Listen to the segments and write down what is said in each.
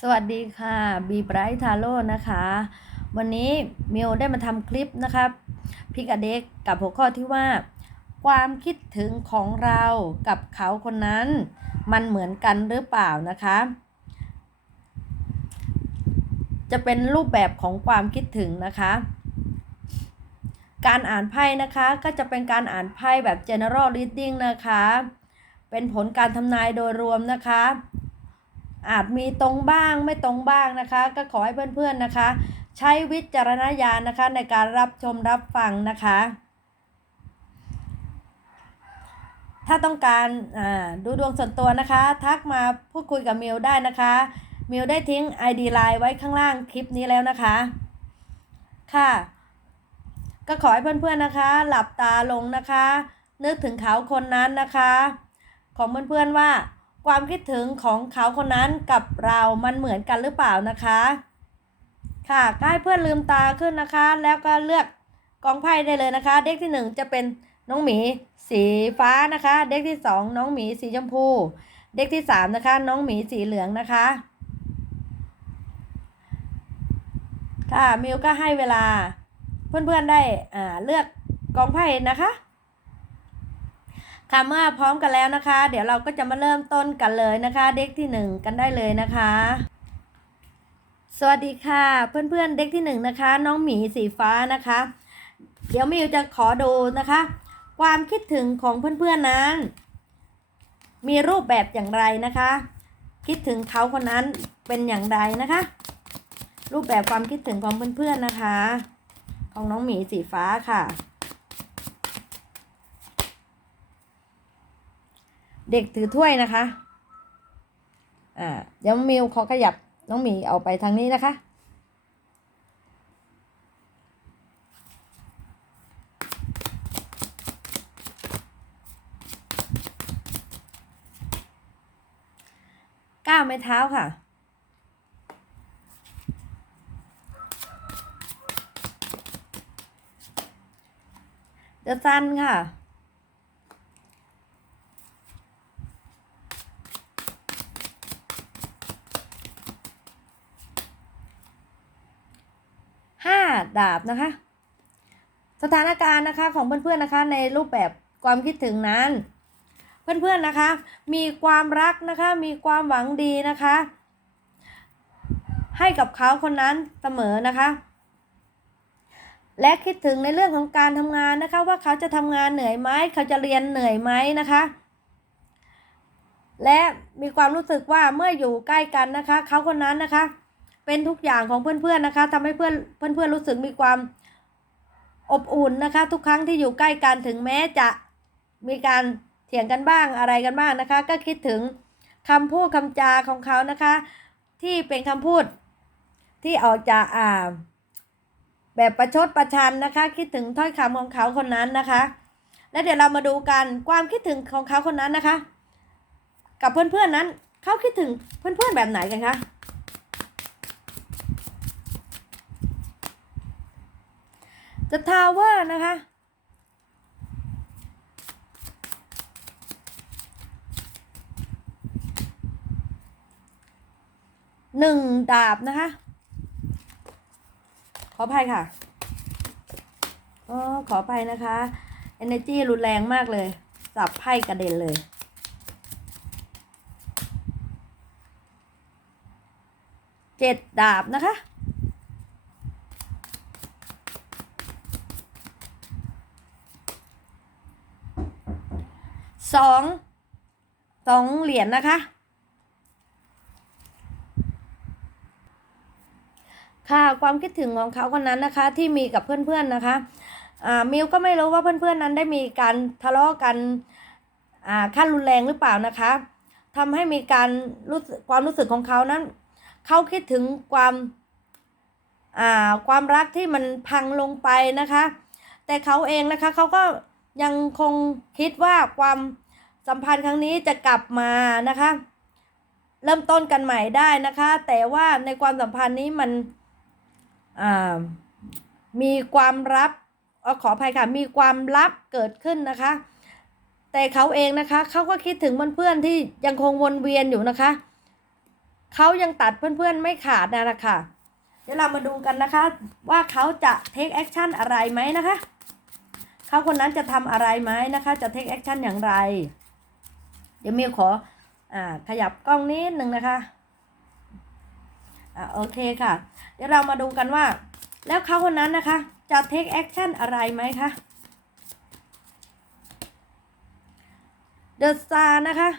สวัสดีค่ะบีไบรท์ทาโร่นะคะ วันนี้มิวได้มาทำคลิปนะครับพิกอเด็กกับหัวข้อที่ว่า ความคิดถึงของเรากับเขาคนนั้น มันเหมือนกันหรือเปล่านะคะ จะเป็นรูปแบบของความคิดถึงนะคะ การอ่านไพ่นะคะก็จะเป็นการอ่านไพ่แบบ general reading นะคะ เป็นผลการทำนายโดยรวมนะคะ อาจมีตรงบ้างไม่ตรงบ้างนะคะ ก็ขอให้เพื่อนๆนะคะ ใช้วิจารณญาณนะคะในการรับชมรับฟังนะคะ ถ้าต้องการดูดวงส่วนตัวนะคะ ทักมาพูดคุยกับมิวได้นะคะมิวได้ทิ้ง ID ไลน์ไว้ข้างล่างคลิปนี้แล้วนะคะ ค่ะ ก็ขอให้เพื่อนๆนะคะ หลับตาลงนะคะ นึกถึงเขาคนนั้นนะคะ ของเพื่อนๆว่า ความคิดถึงของเขาคนนั้นกับเรามันเหมือนกันหรือเปล่านะคะ ค่ะก็ให้เพื่อนลืมตาขึ้นนะคะ แล้วก็เลือกกองไพ่ได้เลยนะคะ เด็กที่หนึ่งจะเป็นน้องหมีสีฟ้านะคะ เด็กที่สองน้องหมีสีชมพู เด็กที่สามนะคะ น้องหมีสีเหลืองนะคะ ค่ะมิวก็ให้เวลาเพื่อนๆได้อ่าเลือกกองไพ่นะคะ ค่ะเมื่อพร้อมกันแล้วนะคะ เดี๋ยวเราก็จะมาเริ่มต้นกันเลยนะคะ เด็กที่หนึ่งกันได้เลยนะคะ สวัสดีค่ะ เพื่อนๆเด็กที่หนึ่งนะคะ น้องหมีสีฟ้านะคะ เดี๋ยวมิวจะขอดูนะคะ ความคิดถึงของเพื่อนๆนั้น มีรูปแบบอย่างไรนะคะ คิดถึงเขาคนนั้นเป็นอย่างไรนะคะ รูปแบบความคิดถึงของเพื่อนๆนะคะ ของน้องหมีสีฟ้าค่ะ เด็กถือถ้วยนะคะ อ่าเดี๋ยวมิวขอขยับน้องหมีเอาไปทางนี้นะคะ ก้าวไม้เท้าค่ะเดอะซันค่ะ ห้า ดาบนะคะ สถานการณ์นะคะของเพื่อนๆนะคะ ในรูปแบบความคิดถึงนั้น เพื่อนๆนะคะ มีความรักนะคะ มีความหวังดีนะคะ ให้กับเขาคนนั้นเสมอนะคะ และคิดถึงในเรื่องของการทำงานนะคะ ว่าเขาจะทำงานเหนื่อยไหมเขาจะเรียนเหนื่อยไหมนะคะและมีความรู้สึกว่าเมื่ออยู่ใกล้กันนะคะ เขาคนนั้นนะคะ เป็นทุกอย่างของเพื่อนๆนะคะทำให้เพื่อนเพื่อนๆรู้สึกมีความอบอุ่นนะคะ ทุกครั้งที่อยู่ใกล้กันถึงแม้จะมีการเถียงกันบ้างอะไรกันบ้างนะคะ ก็คิดถึงคำพูดคำจาของเขานะคะ ที่เป็นคำพูดที่ออกจากอ่า แบบประชดประชันนะคะ คิดถึงถ้อยคำของเขาคนนั้นนะคะ แล้วเดี๋ยวเรามาดูกันความคิดถึงของเขาคนนั้นนะคะ กับเพื่อนๆนั้นเขาคิดถึงเพื่อนๆแบบไหนกันคะ จะทาวเวอร์นะคะ หนึ่งดาบนะคะ ขออภัยค่ะอ๋อขออภัยนะคะ energy รุนแรงมากเลย สับไพ่กระเด็นเลยเจ็ดดาบนะคะ สองสองเหรียญนะคะค่ะความคิดถึงของเขาคนนั้นนะคะที่มีกับเพื่อนๆนะคะอ่ามิวก็ไม่รู้ว่าเพื่อนๆนั้นได้มีการทะเลาะกันอ่าขั้นรุนแรงหรือเปล่านะคะทำให้มีการรู้ความรู้สึกของเขานั้นเขาคิดถึงความอ่าความรักที่มันพังลงไปนะคะ แต่เขาเองนะคะเขาก็ยังคงคิดว่าความ สัมพันธ์ครั้งนี้จะกลับมานะคะ เริ่มต้นกันใหม่ได้นะคะ แต่ว่าในความสัมพันธ์นี้มันมีความลับอขออภัยค่ะมีความลับเกิดขึ้นนะคะ แต่เขาเองนะคะเขาก็คิดถึงเพื่อนๆที่ยังคงวนเวียนอยู่นะคะเขายังตัดเพื่อนๆไม่ขาดนะะค่ะเดี๋ยวเรามาดูกันนะคะ ว่าเขาจะ take action อะไรไหมนะคะเขาคนนั้นจะทำอะไรไหมนะคะ จะ take action อย่างไร เดี๋ยวมิวขออ่าขยับกล้องนิดนึงนะคะอ่าโอเคค่ะ เดี๋ยวเรามาดูกันว่า แล้วเขาคนนั้นนะคะ จะ take action อะไรไหมคะ The Star นะคะ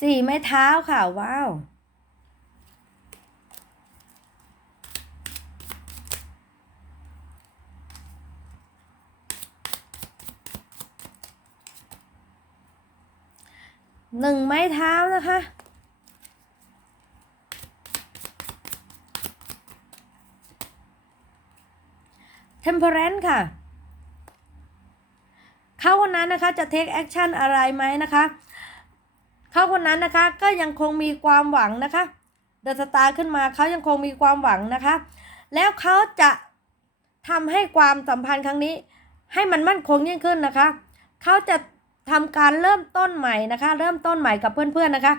สี่ไม้เท้าค่ะ ว้าว หนึ่งไม้เท้านะคะ temperance ค่ะ เขาคนนั้นนะคะจะ take action อะไรไหมนะคะ เขาคนนั้นนะคะก็ยังคงมีความหวังนะคะ เดอะสตาร์ขึ้นมาเขายังคงมีความหวังนะคะ แล้วเขาจะทำให้ความสัมพันธ์ครั้งนี้ ให้มันมั่นคงยิ่งขึ้นนะคะ เขาจะ ทำการเริ่มต้นใหม่นะคะ เริ่มต้นใหม่กับเพื่อนๆนะคะ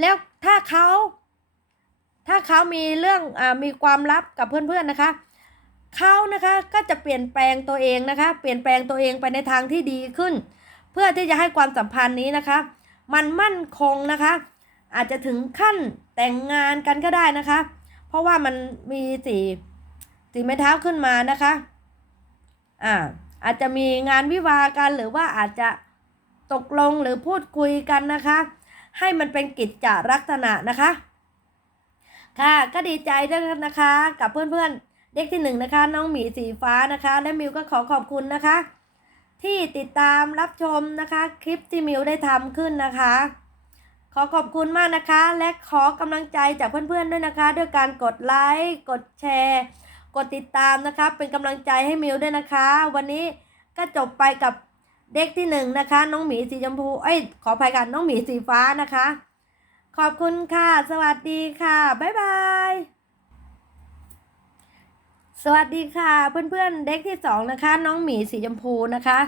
แล้วถ้าเขาถ้าเขามีเรื่องอมีความลับกับเพื่อนๆนะคะเขานะคะก็จะเปลี่ยนแปลงตัวเองนะคะ เปลี่ยนแปลงตัวเองไปในทางที่ดีขึ้น เพื่อที่จะให้ความสัมพันธ์นี้นะคะ มันมั่นคงนะคะ อาจจะถึงขั้นแต่งงานกันก็ได้นะคะ เพราะว่ามันมีสีสีไม้เท้าขึ้นมานะคะอ่าอาจจะมีงานวิวากันหรือว่าอาจจะ ตกลงหรือพูดคุยกันนะคะ ให้มันเป็นกิจจลักษณะนะคะ ค่ะก็ดีใจด้วยนะคะ กับเพื่อนๆ เด็กที่หนึ่งนะคะ น้องหมีสีฟ้านะคะ และมิวก็ขอขอบคุณนะคะ ที่ติดตามรับชมนะคะ คลิปที่มิวได้ทำขึ้นนะคะ ขอขอบคุณมากนะคะ และขอกำลังใจจากเพื่อนๆด้วยนะคะ ด้วยการกดไลค์กดแชร์กดติดตามนะคะ เป็นกำลังใจให้มิวด้วยนะคะ วันนี้ก็จบไปกับ เด็กที่หนึ่งนะคะ น้องหมีสีชมพู เอ้ย ขออภัยค่ะน้องหมีสีฟ้านะคะ ขอบคุณค่ะ สวัสดีค่ะ บ๊ายบาย สวัสดีค่ะ เพื่อนๆ เด็กที่สองนะคะ น้องหมีสีชมพูนะคะ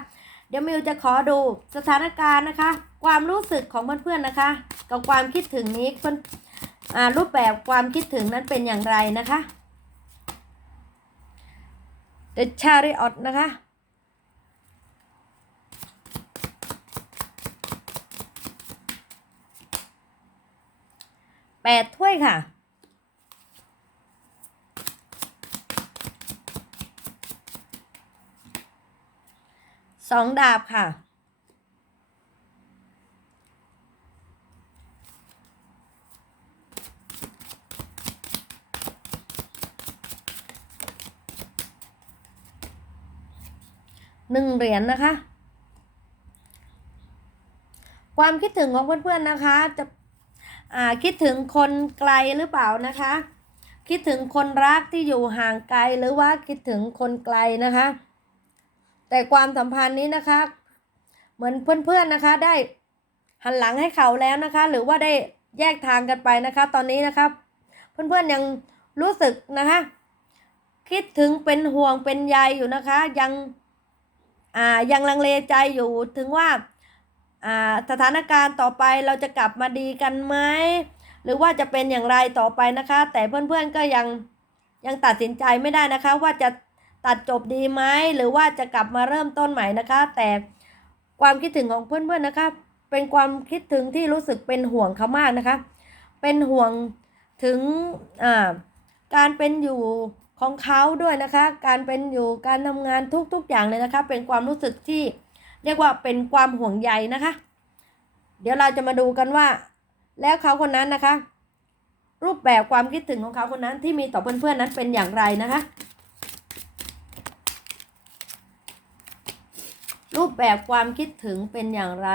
เดี๋ยวมิวจะขอดูสถานการณ์นะคะ ความรู้สึกของเพื่อนๆนะคะ กับความคิดถึงนี้เพื่อนอ่ารูปแบบความคิดถึงนั้นเป็นอย่างไรนะคะ The Chariot นะคะ แปดถ้วยค่ะ สองดาบค่ะ หนึ่งเหรียญนะคะ ความคิดถึงของเพื่อนๆนะคะจะ คิดถึงคนไกลหรือเปล่านะคะ คิดถึงคนรักที่อยู่ห่างไกลหรือว่าคิดถึงคนไกลนะคะ แต่ความสัมพันธ์นี้นะคะ เหมือนเพื่อนๆนะคะได้หันหลังให้เขาแล้วนะคะ หรือว่าได้แยกทางกันไปนะคะ ตอนนี้นะคะเพื่อนๆยังรู้สึกนะคะ คิดถึงเป็นห่วงเป็นใยอยู่นะคะ ยังอ่ายังลังเลใจอยู่ถึงว่าอ่า สถานการณ์ต่อไปเราจะกลับมาดีกันไหมหรือว่าจะเป็นอย่างไรต่อไปนะคะ แต่เพื่อนๆก็ยังยังตัดสินใจไม่ได้นะคะ ว่าจะตัดจบดีไหมหรือว่าจะกลับมาเริ่มต้นใหม่นะคะ แต่ความคิดถึงของเพื่อนๆนะคะ เป็นความคิดถึงที่รู้สึกเป็นห่วงเขามากนะคะ เป็นห่วงถึงอ่าการเป็นอยู่ของเขาด้วยนะคะ การเป็นอยู่การทำงานทุกๆอย่างเลยนะคะ เป็นความรู้สึกที่ เรียกว่าเป็นความห่วงใยนะคะ เดี๋ยวเราจะมาดูกันว่า แล้วเขาคนนั้นนะคะ รูปแบบความคิดถึงของเขาคนนั้นที่มีต่อเพื่อนๆนั้นเป็นอย่างไรนะคะ รูปแบบความคิดถึงเป็นอย่างไร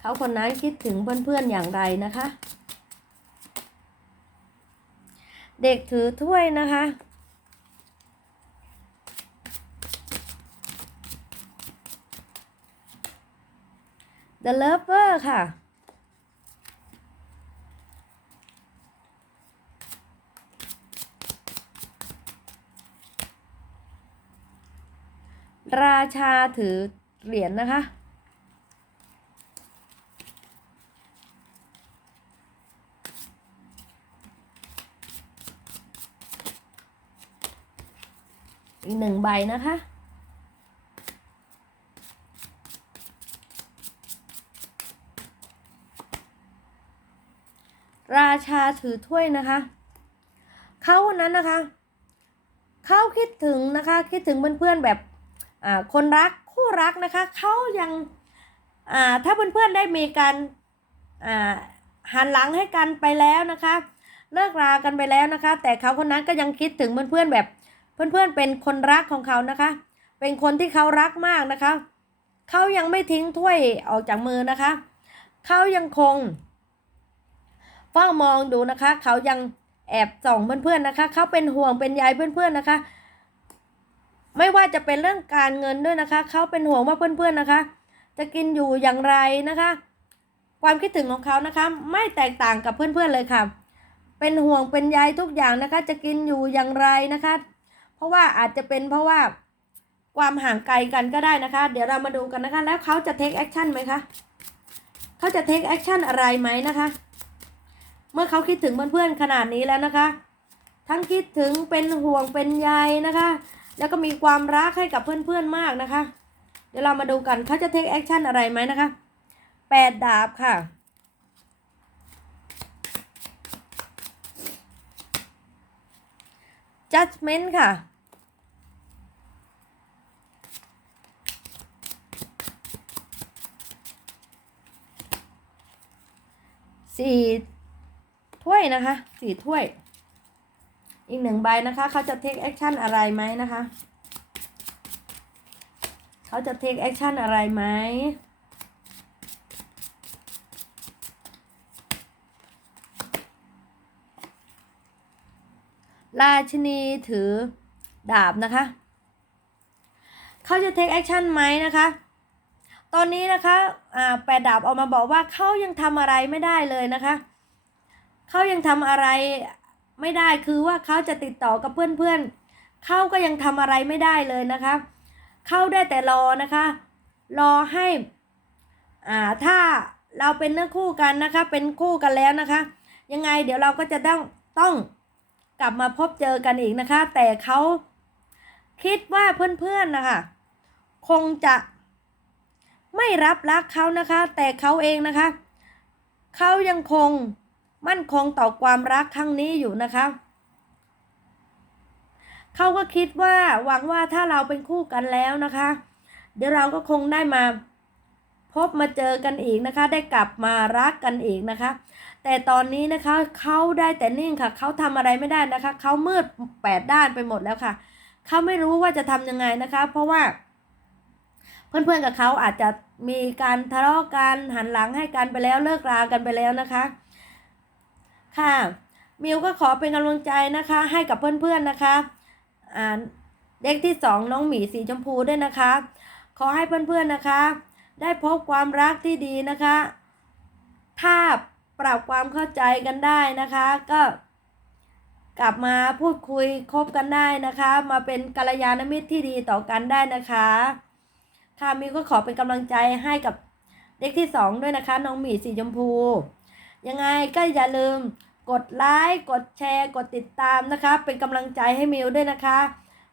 เขาคนนั้นคิดถึงเพื่อนๆอย่างไรนะคะ เด็กถือถ้วยนะคะ The Lover ค่ะ ราชาถือเหรียญนะคะอีกหนึ่งใบนะคะ ราชาถือถ้วยนะคะ เขาวันนั้นนะคะ เขาคิดถึงนะคะ คิดถึงเพื่อนๆแบบคนรักคู่รักนะคะ เขายังถ้าเพื่อนๆได้มีการหันหลังให้กันไปแล้วนะคะ เลิกรากันไปแล้วนะคะ แต่เขาคนนั้นก็ยังคิดถึงเพื่อนๆแบบเพื่อนๆเป็นคนรักของเขานะคะ เป็นคนที่เขารักมากนะคะ เขายังไม่ทิ้งถ้วยออกจากมือนะคะ เขายังคง เฝ้ามองดูนะคะ เขายังแอบส่องเพื่อนๆนะคะ เขาเป็นห่วงเป็นใยเพื่อนๆนะคะ ไม่ว่าจะเป็นเรื่องการเงินด้วยนะคะ เขาเป็นห่วงว่าเพื่อนๆนะคะ จะกินอยู่อย่างไรนะคะ ความคิดถึงของเขานะคะ ไม่แตกต่างกับเพื่อนๆเลยค่ะ เป็นห่วงเป็นใยทุกอย่างนะคะ จะกินอยู่อย่างไรนะคะ เพราะว่าอาจจะเป็นเพราะว่าความห่างไกลกันก็ได้นะคะ เดี๋ยวเรามาดูกันนะคะ แล้วเขาจะ take action ไหมคะ เขาจะ take action อะไรไหมนะคะ เมื่อเขาคิดถึงเพื่อนๆขนาดนี้แล้วนะคะ ทั้งคิดถึงเป็นห่วงเป็นใยนะคะ แล้วก็มีความรักให้กับเพื่อนๆมากนะคะ เดี๋ยวเรามาดูกันเขาจะ take action อะไรไหมนะคะแปดดาบค่ะ judgment ค่ะ สี่ ถ้วยนะคะสี่ถ้วย อีกหนึ่งใบนะคะ เขาจะ take action อะไรไหมนะคะ เขาจะ take action อะไรไหมราชินีถือดาบนะคะ เขาจะ take action ไหมนะคะ ตอนนี้นะคะ อ่า แปดดาบออกมาบอกว่าเขายังทำอะไรไม่ได้เลยนะคะ เขายังทำอะไรไม่ได้คือว่าเขาจะติดต่อกับเพื่อนๆเขาก็ยังทำอะไรไม่ได้เลยนะคะเขาได้แต่รอนะคะ รอให้อ่าถ้าเราเป็นเนื้อคู่กันนะคะ เป็นคู่กันแล้วนะคะ ยังไงเดี๋ยวเราก็จะต้องต้องกลับมาพบเจอกันอีกนะคะ แต่เขาคิดว่าเพื่อนๆนะคะ คงจะไม่รับรักเขานะคะ แต่เขาเองนะคะ เขายังคง มั่นคงต่อความรักครั้งนี้อยู่นะคะ เขาก็คิดว่าหวังว่าถ้าเราเป็นคู่กันแล้วนะคะ เดี๋ยวเราก็คงได้มา พบมาเจอกันอีกนะคะ ได้กลับมารักกันอีกนะคะ แต่ตอนนี้นะคะเขาได้แต่นิ่งค่ะ เขาทำอะไรไม่ได้นะคะ เขามืดแปดด้านไปหมดแล้วค่ะ เขาไม่รู้ว่าจะทำยังไงนะคะ เพราะว่า เพื่อนๆกับเขาอาจจะมีการทะเลาะกันหันหลังให้กันไปแล้วเลิกรากันไปแล้วนะคะ ค่ะมิวก็ขอเป็นกำลังใจนะคะ ให้กับเพื่อนๆนะคะอ่าเด็กที่สองน้องหมีสีชมพูด้วยนะคะ ขอให้เพื่อนๆนะคะ ได้พบความรักที่ดีนะคะ ถ้าปรับความเข้าใจกันได้นะคะ ก็กลับมาพูดคุยคบกันได้นะคะ มาเป็นกัลยาณมิตรที่ดีต่อกันได้นะคะ ค่ะมิวก็ขอเป็นกำลังใจให้กับเด็กที่สองด้วยนะคะ น้องหมีสีชมพู ยังไงก็อย่าลืม กดไลค์กดแชร์ กดติดตามนะคะ เป็นกำลังใจให้มิวด้วยนะคะ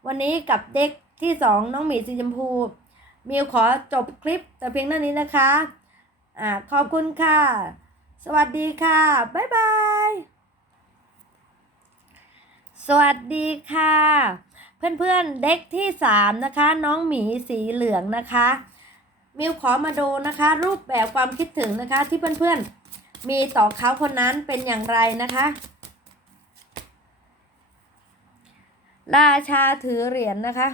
วันนี้กับเด็กที่สองน้องหมีสีชมพู มิวขอจบคลิปแต่เพียงเท่านี้นะคะอ่าขอบคุณค่ะ สวัสดีค่ะ บ๊ายบาย สวัสดีค่ะ เพื่อนๆเด็กที่สามนะคะ น้องหมีสีเหลืองนะคะ มิวขอมาดูนะคะ รูปแบบความคิดถึงนะคะที่เพื่อนๆ มีต่อเขาคนนั้นเป็นอย่างไรนะคะ ราชาถือเหรียญนะคะ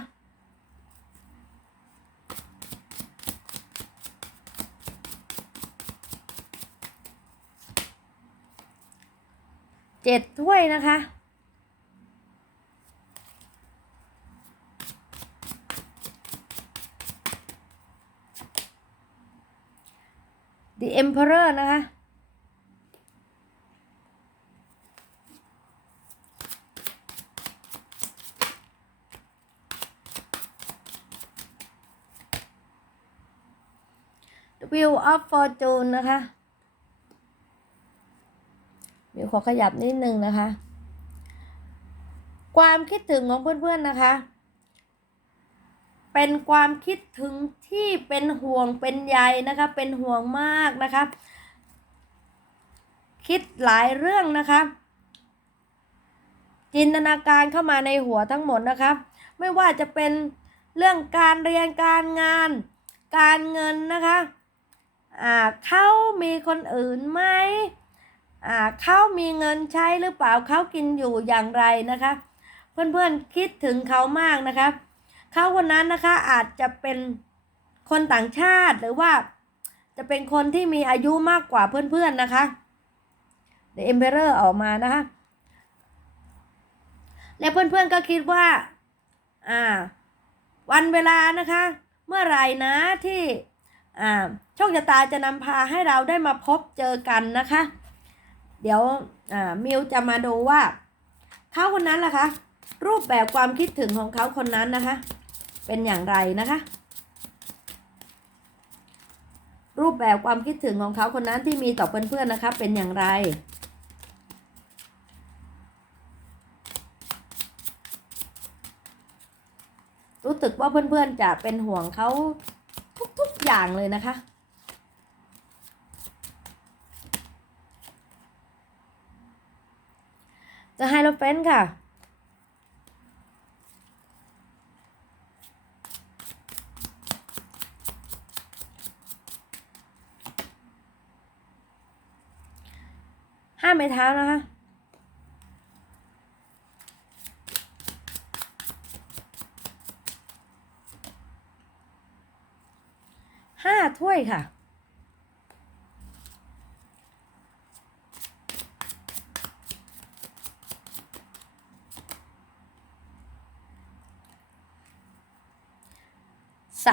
เจ็ดถ้วยนะคะ The Emperor นะคะ The Wheel of Fortune นะคะมิวขอขยับนิดนึงนะคะ ความคิดถึงของเพื่อนๆนะคะ เป็นความคิดถึงที่เป็นห่วงเป็นใยนะคะ เป็นห่วงมากนะคะ คิดหลายเรื่องนะคะ จินตนาการเข้ามาในหัวทั้งหมดนะคะ ไม่ว่าจะเป็นเรื่องการเรียนการงาน การเงินนะคะ เขามีคนอื่นไหมอ่าเขามีเงินใช้หรือเปล่าเขากินอยู่อย่างไรนะคะ เพื่อนๆคิดถึงเขามากนะคะเขาคนนั้นนะคะอาจจะเป็นคนต่างชาติหรือว่าจะเป็นคนที่มีอายุมากกว่าเพื่อนๆนะคะ The Emperor ออกมานะคะ และเพื่อนๆก็คิดว่าอ่า วันเวลานะคะ เมื่อไหร่นะที่อ่า ชคชะตาจะนำพาให้เราได้มาพบเจอกันนะคะ เดี๋ยวมิวจะมาดูว่าเขาคนนั้นล่ะคะ รูปแบบความคิดถึงของเขาคนนั้นนะคะ เป็นอย่างไรนะคะ รูปแบบความคิดถึงของเขาคนนั้นที่มีต่อเพื่อนๆนะคะ เป็นอย่างไรรู้สึกว่าเพื่อนๆจะเป็นห่วงเขาทุกๆอย่างเลยนะคะ จะให้เราเฟ้นค่ะ ห้าไม้เท้านะคะห้าถ้วยค่ะ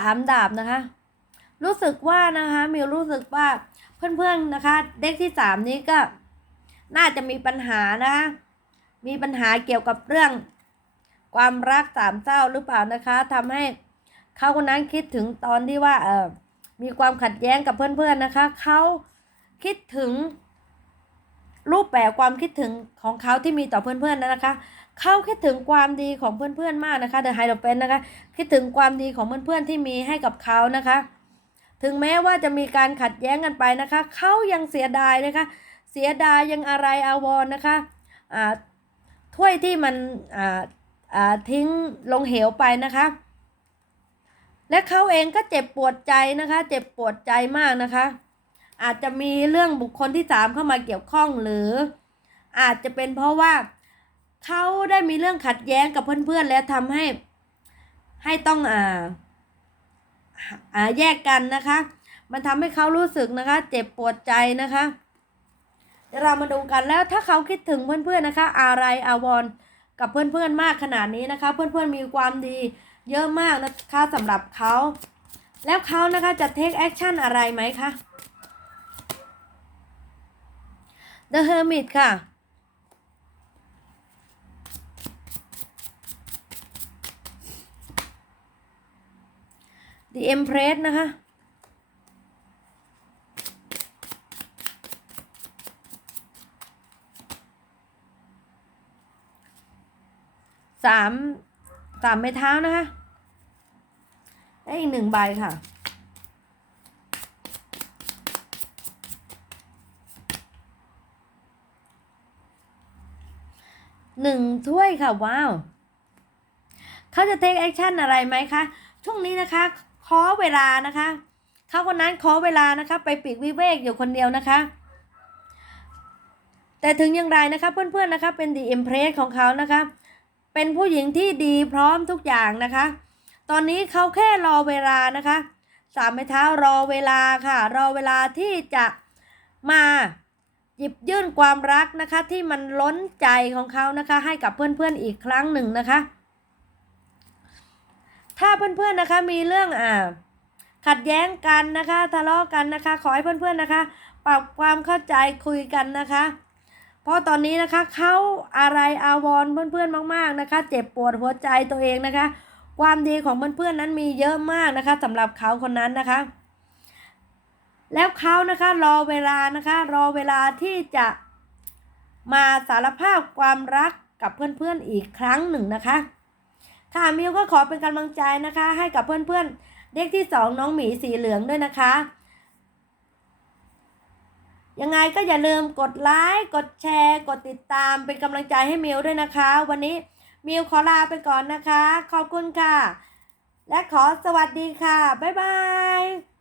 ามดาบนะคะ รู้สึกว่านะคะมิวรู้สึกว่าเพื่อนๆนะคะ เด็กที่สามนี้ก็ น่าจะมีปัญหานะคะมีปัญหาเกี่ยวกับเรื่อง ความรักสามเศร้าหรือเปล่านะคะทำให้เขาคนนั้นคิดถึงตอนที่ว่าเออมีความขัดแย้งกับเพื่อนๆนะคะเขาคิดถึงรูปแบบความคิดถึงของเขาที่มีต่อเพื่อนๆนะคะ เขาคิดถึงความดีของเพื่อนๆมากนะคะเดอะไฮโดรเฟนนะคะคิดถึงความดีของเพื่อนๆที่มีให้กับเขานะคะ ถึงแม้ว่าจะมีการขัดแย้งกันไปนะคะเขายังเสียดายนะคะ เสียดายยังอะไรอาวรนะคะอ่าถ้วยที่มันอ่าอ่าทิ้งลงเหวไปนะคะ และเขาเองก็เจ็บปวดใจนะคะ เจ็บปวดใจมากนะคะ อาจจะมีเรื่องบุคคลที่สามเข้ามาเกี่ยวข้องหรือ อาจจะเป็นเพราะว่า เขาได้มีเรื่องขัดแย้งกับเพื่อนๆ แล้วทำให้ให้ต้องอ่าอ่าแยกกันนะคะ มันทำให้เขารู้สึกนะคะ เจ็บปวดใจนะคะเดี๋ยวเรามาดูกันแล้วถ้าเขาคิดถึงเพื่อนๆนะคะ อะไรอาวรกับเพื่อนๆมากขนาดนี้นะคะ เพื่อนๆมีความดีเยอะมากนะคะสำหรับเขาแล้วเขานะคะจะเทคแอคชั่นอะไรไหมคะ The Hermit ค่ะ The Empress นะคะ สามสามไม้เท้านะคะได้อีกหนึ่งใบค่ะ หนึ่งถ้วยค่ะ ว้าว เขาจะเทคแอคชั่นอะไรไหมคะ ช่วงนี้นะคะ ขอเวลานะคะเขาคนนั้นขอเวลานะคะไปปีกวิเวกอยู่คนเดียวนะคะ แต่ถึงอย่างไรนะคะเพื่อนๆนะคะเป็นดีเอ็มเพรสของเขานะคะ เป็นผู้หญิงที่ดีพร้อมทุกอย่างนะคะ ตอนนี้เขาแค่รอเวลานะคะสามไม้เท้ารอเวลาค่ะ รอเวลาที่จะมาหยิบยื่นความรักนะคะที่มันล้นใจของเขานะคะ ให้กับเพื่อนๆอีกครั้งหนึ่งนะคะ ถ้าเพื่อนๆนะคะมีเรื่องอ่าขัดแย้งกันนะคะทะเลาะกันนะคะ ขอให้เพื่อนๆนะคะ ปรับความเข้าใจคุยกันนะคะ เพราะตอนนี้นะคะเขาอะไรอาวรณ์เพื่อนๆมาก ๆนะคะ เจ็บปวดหัวใจตัวเองนะคะ ความดีของเพื่อนๆนั้นมีเยอะมากนะคะสำหรับเขาคนนั้นนะคะ แล้วเขานะคะรอเวลานะคะ รอเวลาที่จะมาสารภาพความรักกับเพื่อนๆอีกครั้งหนึ่งนะคะ ค่ะมิวก็ขอเป็นกำลังใจนะคะ ให้กับเพื่อนๆ เด็กที่สองน้องหมีสีเหลืองด้วยนะคะ ยังไงก็อย่าลืมกดไลค์กดแชร์ กดติดตามเป็นกำลังใจให้มิวด้วยนะคะ วันนี้มิวขอลาไปก่อนนะคะ ขอบคุณค่ะ และขอสวัสดีค่ะ บ๊ายบาย